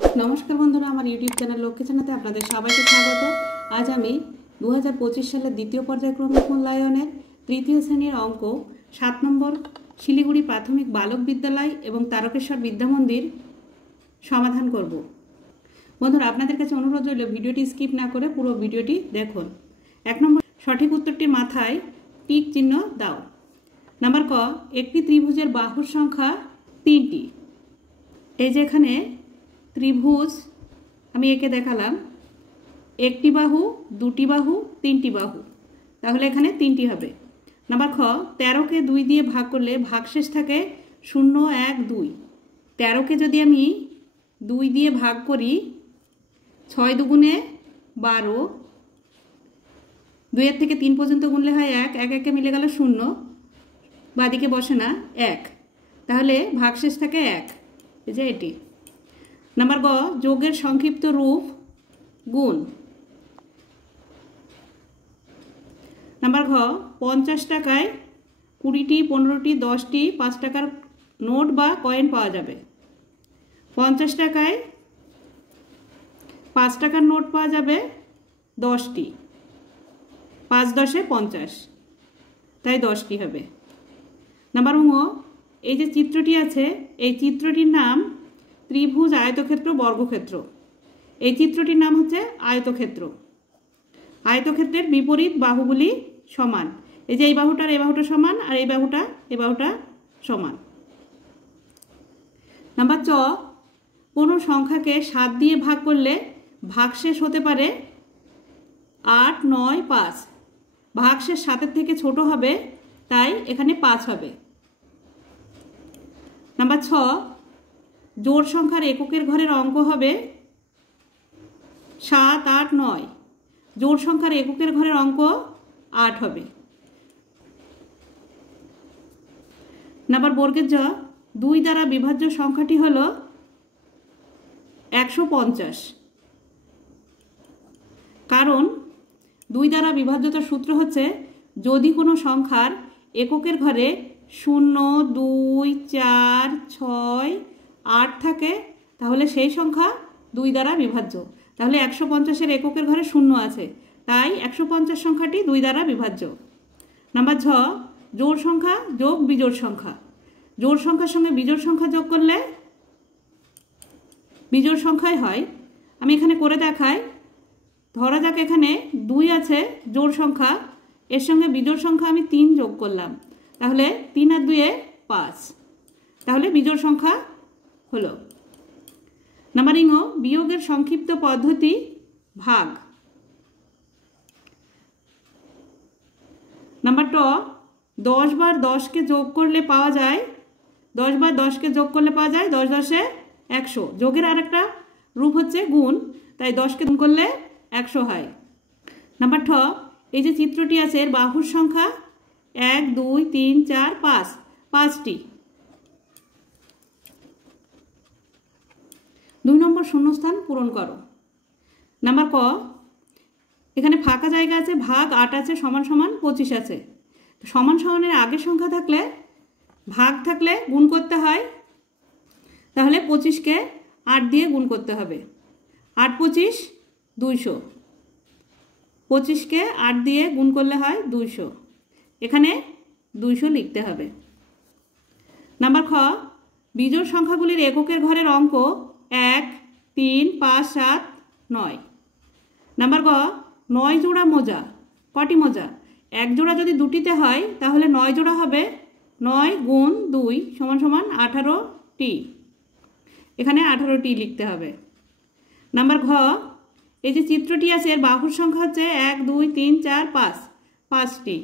नमस्कार बंधुरा आमार यूट्यूब चैनल लक्ष्मी छानाते आपनादेर सबाइके स्वागत। आज आमी 2025 सालेर द्वितीय पर्यायक्रमिक मूल्यायनेर तृतीय श्रेणीर अंक 7 नम्बर शिलिगुड़ी प्राथमिक बालक विद्यालय एवं तारकेश्वर विद्या मंदिर समाधान करब। बंधुरा आपनादेर काछे अनुरोध रइल भिडियोटी स्किप ना करे पुरो भिडियोटी देखुन। 1 नम्बर सठिक उत्तरटिर माथाय टिक चिन्ह दाओ। नम्बर क एकटी त्रिभुजेर बाहुर संख्या 3टी। এই যে এখানে त्रिभुज আমি একে দেখালাম, একটি বাহু, দুটি বাহু, তিনটি বাহু, তাহলে এখানে তিনটি হবে। নাম্বার খ 13 কে 2 দিয়ে ভাগ করলে ভাগশেষ থাকে 0 1 2। 13 কে যদি আমি 2 দিয়ে ভাগ করি 6 দুগুণে 12, 2 এর থেকে 3 পর্যন্ত গুনলে হয় 1, 1 একে মিলে গেল 0, বাদিকে বসে না 1, তাহলে ভাগশেষ থাকে 1। এই যে এটি। नम्बर ग जोगेर संक्षिप्त रूप गुण। नम्बर घ 50 टाकाय 20टी 15टी 10टी 5 टाकार नोट बा कয়েন पाওয়া যাবে। 50 टाकाय 5 टाकार नोट पाওয়া যাবে 10টি, 5 10 50, তাই 10টি হবে। नम्बर ङ এই যে চিত্রটি আছে এই চিত্রটির নাম त्रिभुज आयतक्षेत्र बर्गक्षेत्र। এই চিত্রটির নাম হচ্ছে আয়তক্ষেত্র। আয়তক্ষেত্রের বিপরীত বাহুগুলি সমান। এই যে এই বাহুটার এই বাহুটা সমান আর এই বাহুটা সমান। নাম্বার চ কোনো সংখ্যাকে 7 দিয়ে ভাগ করলে ভাগশেষ হতে পারে 8 9 5। ভাগশেষ 7 থেকে ছোট হবে তাই এখানে 5 হবে। নাম্বার ছ जोड़ संख्यार एककेर घरेर अंक हबे 7 8 9। जोड़ संख्यार एककेर घरेर अंक 8 हबे। नम्बर बर्गेर ज 2 द्वारा विभाज्य संख्याटी हलो 150। कारण 2 द्वारा विभाज्यतार सूत्र हच्छे यदि कोनो संख्यार एककेर घरे 0 2 4 6 8 থাকে তাহলে সেই সংখ্যা 2 দ্বারা বিভাজ্য। তাহলে 150 এর এককের ঘরে 0 আছে তাই 150 সংখ্যাটি 2 দ্বারা বিভাজ্য। নাম্বার ঝ জোড় সংখ্যা যোগ বিজোড় সংখ্যা। জোড় সংখ্যার সঙ্গে বিজোড় সংখ্যা যোগ করলে বিজোড় সংখ্যাই হয়। আমি এখানে করে দেখাই। ধরা যাক এখানে 2 আছে জোড় সংখ্যা, এর সঙ্গে বিজোড় সংখ্যা আমি 3 যোগ করলাম, তাহলে 3 আর 2 এ 5, তাহলে বিজোড় সংখ্যা হলো। नम्बर ङ वियोगेर संक्षिप्त पद्धति भाग। नम्बर ट 10 बार 10 के जोग करले पाওয়া যায় 10 बार 10 के जोग करले पाওয়া যায় 10 10 এ 100। যোগের আরেকটা রূপ হচ্ছে গুণ, তাই 10 কে গুণ করলে 100 হয়। নাম্বার ঠ এই যে চিত্রটি আছে এর বাহুর সংখ্যা 1 2 3 4 5, 5টি। 2 নম্বর শূন্যস্থান পূরণ করো। নাম্বার ক এখানে ফাঁকা জায়গা আছে, ভাগ 8 আছে, সমান সমান 25 আছে। সমান সমানের আগের সংখ্যা থাকলে ভাগ থাকলে গুণ করতে হয়, তাহলে 25 কে 8 দিয়ে গুণ করতে হবে। 8 25 200, 25 কে 8 দিয়ে গুণ করলে হয় 200, এখানে 200 লিখতে হবে। নাম্বার খ বিজোড় সংখ্যাগুলির এককের ঘরের অঙ্ক 1 3 5 7 9। নাম্বার গ 9 জোড়া মোজা। কটি মোজা? 1 জোড়া যদি দুটিতে হয় তাহলে 9 জোড়া হবে 9 গুণ 2 সমান সমান 18টি, এখানে 18টি লিখতে হবে। নাম্বার ঘ এই যে চিত্রটি আছে এর বাহুর সংখ্যা হচ্ছে 1 2 3 4 5, 5টি।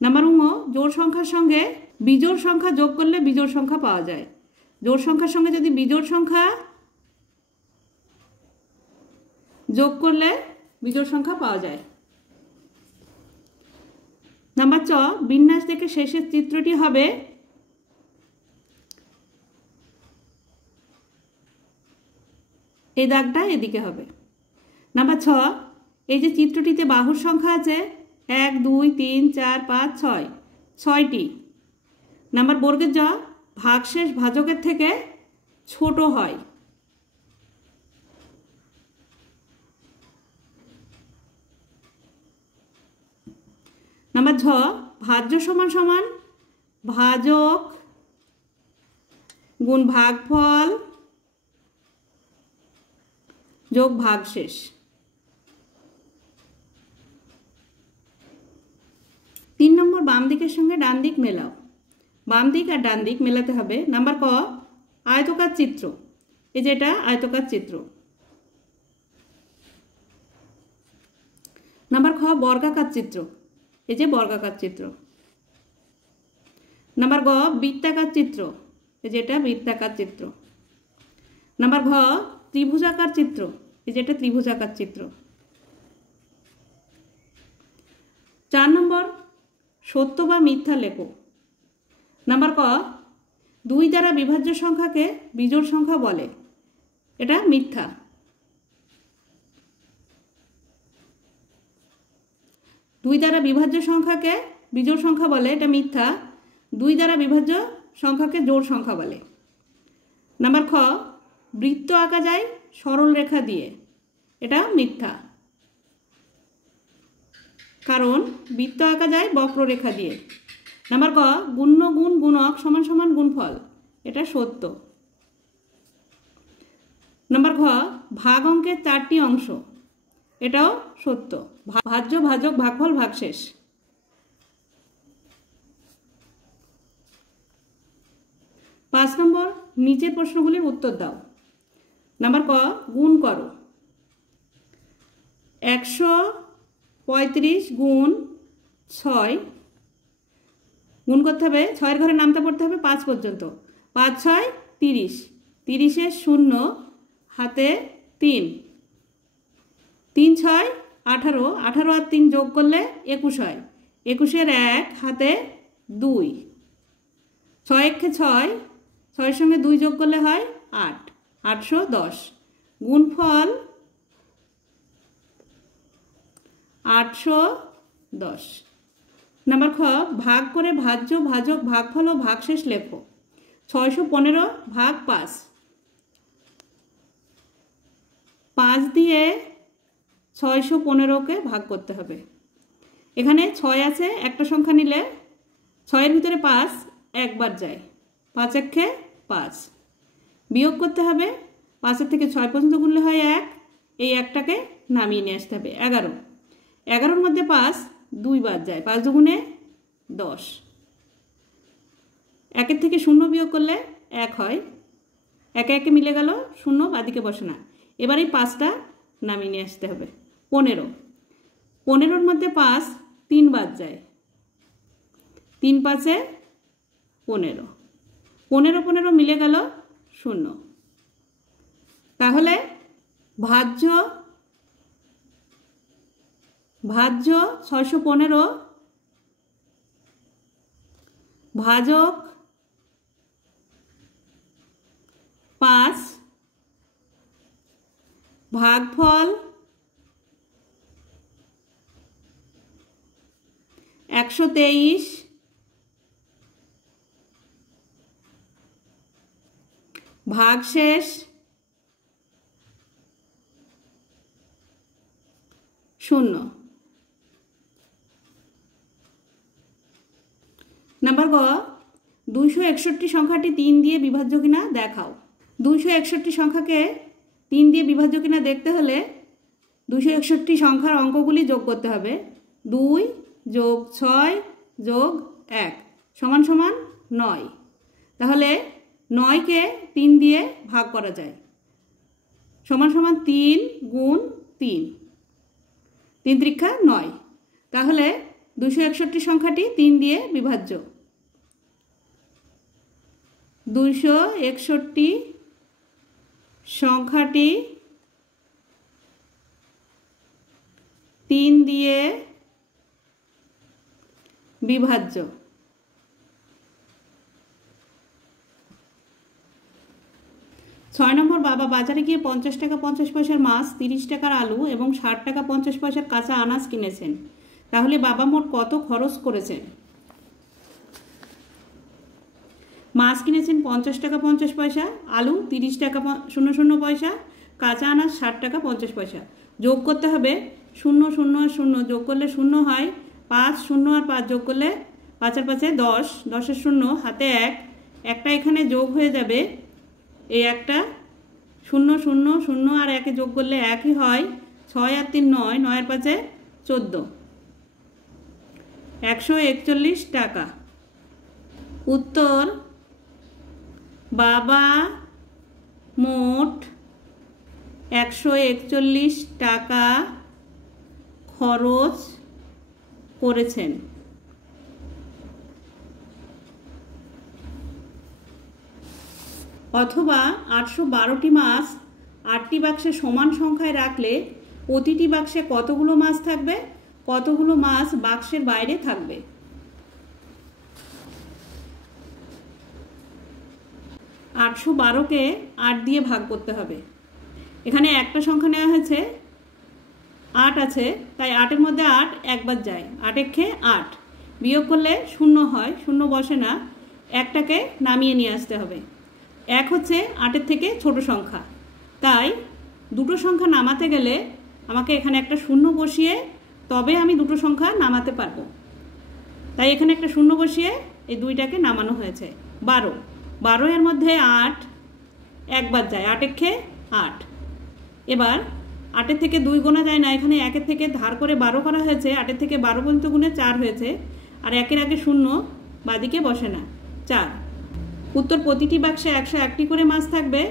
নাম্বার ঙ জোড় সংখ্যার সঙ্গে বিজোড় সংখ্যা যোগ করলে বিজোড় সংখ্যা পাওয়া যায়। জোড় সংখ্যার সঙ্গে যদি বিজোড় সংখ্যা যোগ করলে বিজোড় সংখ্যা পাওয়া যায়। নাম্বার চ বিন্যাস দেখে শেষের চিত্রটি হবে এই দাগটা এদিকে হবে। নাম্বার ছ এই যে চিত্রটিতে বাহুর সংখ্যা আছে 1 2 3 4 5 6, 6টি। নাম্বার বর্গের জ ভাগশেষ ভাজকের থেকে ছোট হয়। নাম্বার ঝ, ভাজ্য সমান সমান ভাজক গুণ ভাগফল যোগ ভাগশেষ। 3 নম্বর, বাম দিকের সঙ্গে ডান দিক মেলাও। বাম দিক আর ডান দিক মেলাতে হবে। নাম্বার ক, আয়তকার চিত্র। এই যে এটা আয়তকার চিত্র। নাম্বার খ, বর্গাকার চিত্র। এই যে বর্গাকার চিত্র। নাম্বার গ, বৃত্তাকার চিত্র। এই যে এটা বৃত্তাকার চিত্র। নাম্বার ঘ, ত্রিভুজাকার চিত্র। এই যে এটা ত্রিভুজাকার চিত্র। 4 নম্বর, সত্য বা মিথ্যা লেখো। নাম্বার ক, 2 দ্বারা বিভাজ্য সংখ্যাকে বিজোড় সংখ্যা বলে। এটা মিথ্যা। দুই দ্বারা বিভাজ্য সংখ্যাকে বিজোড় সংখ্যা বলে, এটা মিথ্যা। 2 দ্বারা বিভাজ্য সংখ্যাকে জোড় সংখ্যা বলে। নাম্বার খ, বৃত্ত আঁকা যায় সরল রেখা দিয়ে। এটা মিথ্যা, কারণ বৃত্ত আঁকা যায় বক্ররেখা দিয়ে। নাম্বার ক, গুণ্য গুণ গুণক সমান সমান গুণফল। এটা সত্য। নাম্বার ঘ, ভাগ অঙ্কের 4টি অংশ। এটাও সত্য। ভাজ্য, ভাজক, ভাগফল, ভাগশেষ। পাঁচ নম্বর, নিচের প্রশ্নগুলির উত্তর দাও। নাম্বার ক, গুণ করো। 135 গুণ 6 গুণ করতে হবে, 6-এর ঘরে নামতে পড়তে হবে 5 পর্যন্ত। 5 6 30, 30-এর 0 হাতে 3, 3 6 18, 18 আর 3 যোগ করলে 21 হয়। 21-এর 1 হাতে 2, 6 1 6, 6-এর সঙ্গে 2 যোগ করলে হয় 8, 810। গুণফল 810। নাম্বার খ, ভাগ করে ভাজ্য, ভাজক, ভাগফল ও ভাগশেষ লেখো। 615 ভাগ 5। 5 দিয়ে 615কে ভাগ করতে হবে। এখানে 6 আছে, একটা সংখ্যা নিলে 6-এর ভিতরে 5 একবার যায়। 5 1 5। বিয়োগ করতে হবে। 5-এর থেকে 6 পর্যন্ত গুনলে হয় 1। এই 1টাকে নামিয়ে নিয়ে আসতে হবে। 11। 11-এর মধ্যে 5 2 বার যায়। 5 দুগুণে 10। 1-এর থেকে 0 বিয়োগ করলে 1 হয়। 1 1 মিলে গেল, 0 বাদিকে বসে না। এবার এই 5টা নামিয়ে নিয়ে আসতে হবে। 15। 15-এর মধ্যে 5 3 বার যায়। 3 5 15। 15 15 মিলে গেল 0। তাহলে ভাজ্য 615, ভাজক 5, ভাগফল 123, ভাগশেষ 0। নাম্বার গ, 261 সংখ্যাটি 3 দিয়ে বিভাজ্য কিনা দেখাও। 261 সংখ্যাকে 3 দিয়ে বিভাজ্য কিনা দেখতে হলে 261 সংখ্যার অঙ্কগুলি যোগ করতে হবে। 2 যোগ 6 যোগ 1 সমান সমান 9। তাহলে 9কে 3 দিয়ে ভাগ করা যায়। সমান সমান 3 গুণ 3, 3 3 9। তাহলে 261 সংখ্যাটি 3 দিয়ে বিভাজ্য। 261 সংখ্যাটি 3 দিয়ে বিভাজ্য। 6 নম্বর, বাবা বাজারে গিয়ে 50 টাকা 50 পয়সার মাছ, 30 টাকার আলু এবং 60 টাকা 50 পয়সার কাঁচা আনাজ কিনেছেন। তাহলে বাবা মোট কত খরচ করেছেন? মাছ কিনেছেন 50 টাকা 50 পয়সা, আলু 30 টাকা 00 পয়সা, কাঁচা আনাজ 60 টাকা 50 পয়সা। যোগ করতে হবে। 0 0 0 যোগ করলে 0 হয়, 5 0 আর 5 যোগ করলে 5 আর 5 10, 10 এর 0 হাতে 1, একটা এখানে যোগ হয়ে যাবে, এই একটা 0 0 0 আর 1 যোগ করলে 1ই হয়, 6 আর 3 9, 9 আর 5 14, 141 টাকা। উত্তর, বাবা মোট 141 টাকা খরচ করেছেন। অথবা 812টি মাছ 8টি বাক্সে সমান সংখ্যায় রাখলে প্রতিটি বাক্সে কতগুলো মাছ থাকবে, কতগুলো মাছ বাক্সের বাইরে থাকবে। 812কে 8 দিয়ে ভাগ করতে হবে। এখানে একটা সংখ্যা নেওয়া হয়েছে 8 আছে, তাই 8-এর মধ্যে 8 একবার যায়, 8 একে 8, বিয়োগ করলে 0 হয়, 0 বসে না, একটাকে নামিয়ে নিয়ে আসতে হবে। 1 হচ্ছে 8-এর থেকে ছোট সংখ্যা, তাই দুটো সংখ্যা নামাতে গেলে আমাকে এখানে একটা 0 বসিয়ে তবে আমি দুটো সংখ্যা নামাতে পারবো, তাই এখানে একটা 0 বসিয়ে এই দুইটাকে নামানো হয়েছে। 12, 12-এর মধ্যে 8 একবার যায়, 8 একে 8। এবার 8-এর থেকে 2 গোনা যায় না, এখানে 1-এর থেকে ধার করে 12 করা হয়েছে, 8-এর থেকে 12 পর্যন্ত গুণে 4 হয়েছে, আর 1-এর আগে 0 বাদিকে বসে না, 4। উত্তর, প্রতিটি বাক্সে 101টি করে মাছ থাকবে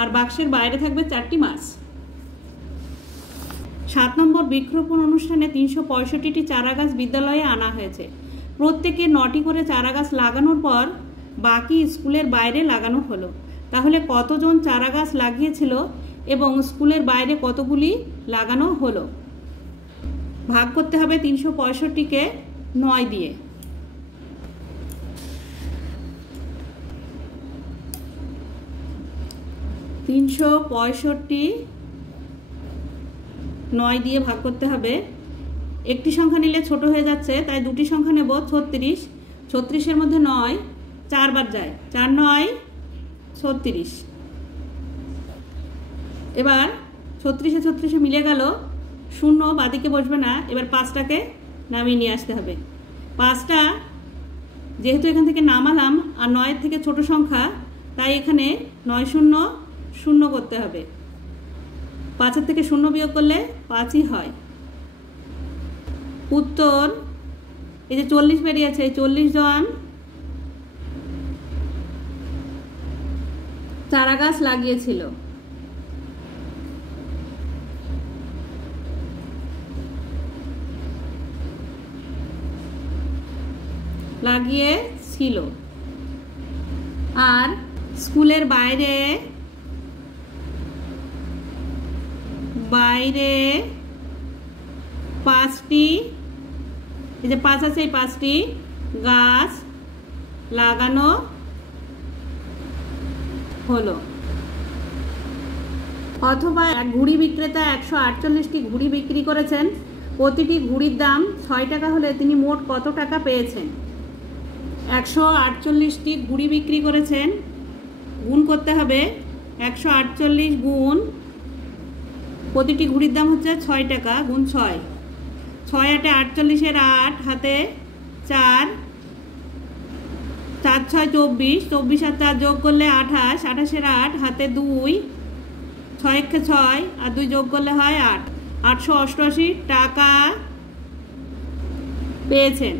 আর বাক্সের বাইরে থাকবে 4টি মাছ। 7 নম্বর বৃক্ষরোপণ অনুষ্ঠানে 365টি চারা গাছ বিদ্যালয়ে আনা হয়েছে। প্রত্যেকে 9টি করে চারা গাছ লাগানোর পর বাকি স্কুলের বাইরে লাগানো হলো। তাহলে কতজন চারা গাছ লাগিয়েছিল এবং স্কুলের বাইরে কতগুলি লাগানো হলো? ভাগ করতে হবে 365কে 9 দিয়ে। (365) 9 দিয়ে ভাগ করতে হবে। একটি সংখ্যা নিলে ছোট হয়ে যাচ্ছে, তাই দুটি সংখ্যা নেব। 36, 36-এর মধ্যে 9 4 বার যায়, 4 9 36। এবার 36-এ 36-এ মিলে গেল, 0 বাদিকে বসবে না, এবার 5টাকে নামিয়ে নিয়ে আসতে হবে। 5টা যেহেতু এখান থেকে নামালাম আর 9-এর থেকে ছোট সংখ্যা, তাই এখানে 9 0 0 করতে হবে। 5-এর থেকে 0 বিয়োগ করলে 5ই হয়। উত্তর, এই যে 40 বেরিয়েছে, এই 40 জন চারা গাছ লাগিয়েছিল। আর স্কুলের বাইরে 5টি, এই যে 5 আছে, এই 5টি গাছ লাগানো হলো। অথবা এক ঘুড়ি বিক্রেতা 148টি ঘুড়ি বিক্রি করেছেন, প্রতিটি ঘুড়ির দাম 6 টাকা হলে তিনি মোট কত টাকা পেয়েছেন? 148টি ঘুড়ি বিক্রি করেছেন, গুণ করতে হবে 148 গুণ, প্রতিটি ঘুড়ির দাম হচ্ছে 6 টাকা, গুণ 6, 6 8 48-এর 8 হাতে 4, 4 6 24, 24 আর 4 যোগ করলে 28, 28-এর 8 হাতে 2, 6 1 6 আর 2 যোগ করলে হয় 8, 888 টাকা পেয়েছেন।